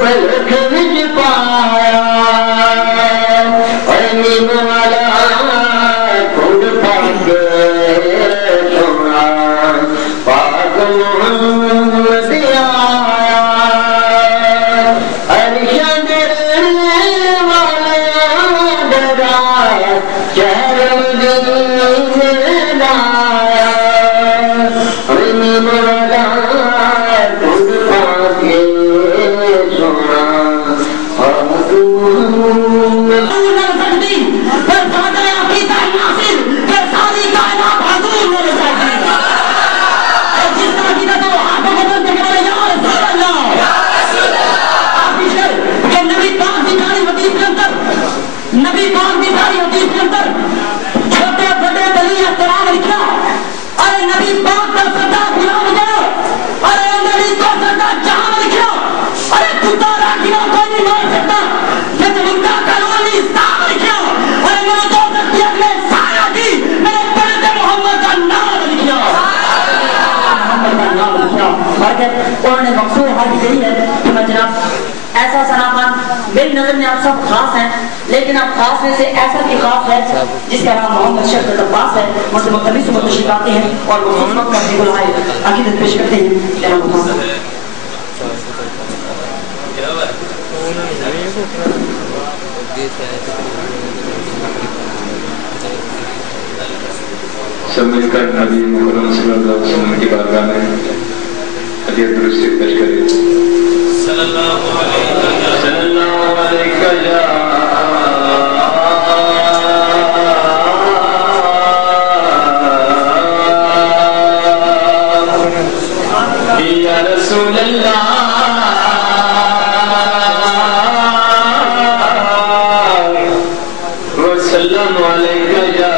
Well, نبی پاک کی ساری حدیث کے اندر چھوٹے بڑے بلی احترام لکھا. ارے نبی پاک کا سدا غلام کرو. ارے نبی کو سدا جہاں لکھا. ارے کتا راکیوں کو نہیں مار سکتا. یہ تو ان کا قانونی سام لکھا. ارے میں دو سکتی اگلے سایہ کی میرے پردے محمد کا نام لکھا. محمد کا نام لکھا. انہوں نے مقصود حال یہی ہے کہ میں جناب ایسا سلامت میری نظر میں آپ سب خاص ہیں، لیکن آپ خاص میں سے ایسا بھی خاص ہے جس کا نام محمد شفیع عباس ہے. مرتبہ کبھی صبح تشریف آتے ہیں اور وہ خود وقت اپنی بلائے عقیدت پیش کرتے ہیں. سب مل کر نبی محمد صلی اللہ علیہ وسلم کی بارگاہ میں حدیث درست پیش کریں. صلی اللہ علیہ یا رسول اللہ وسلم علیہ یا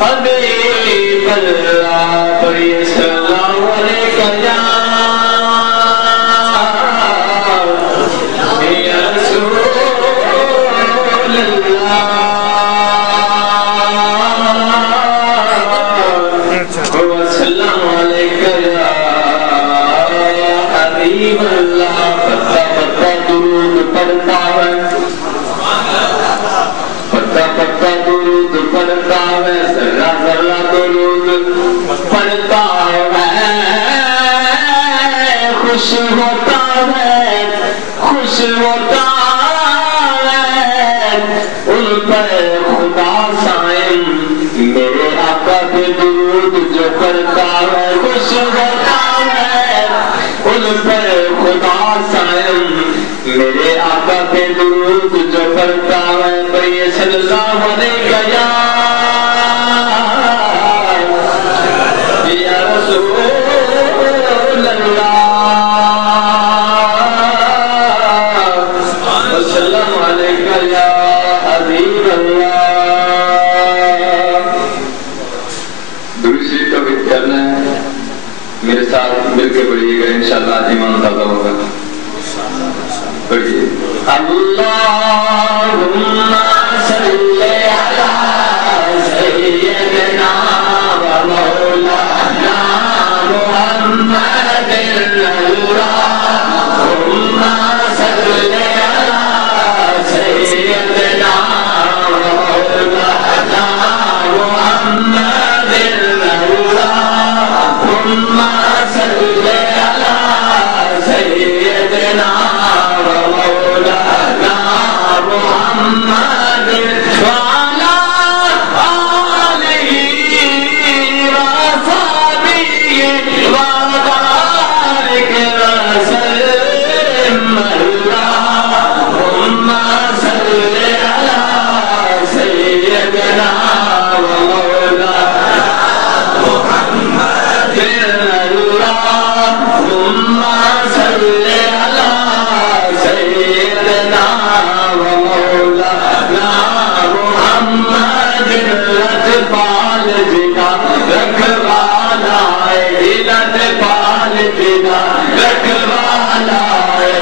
حبیب اللہ بڑی سلام علیہ یا پتا درود پڑھتا ہے ذرا ذرا درود پڑھتا ہے خوش ہوتا ہے خوش ہوتا ہے ان پر خدا سائن میرے آقا پہ درود جو پڑھتا ہے خوش ہوتا ہے ان پر خدا سائن میرے آقا پہ درود جو پڑھتا ہے. صلی اللہ علیہ یا رسول اللہ وسلم علیہ یا حبیب اللہ. درود شریف کا بھی کرنا ہے، میرے ساتھ مل کے پڑھیے گا، انشاءاللہ ایمان تازہ ہوگا. پڑھیے. اللہم صلی علی سیدنا و مولانا محمد اللہم صلی علی سیدنا و مولانا محمد اللہم صلی علی سیدنا رکھوالا ہے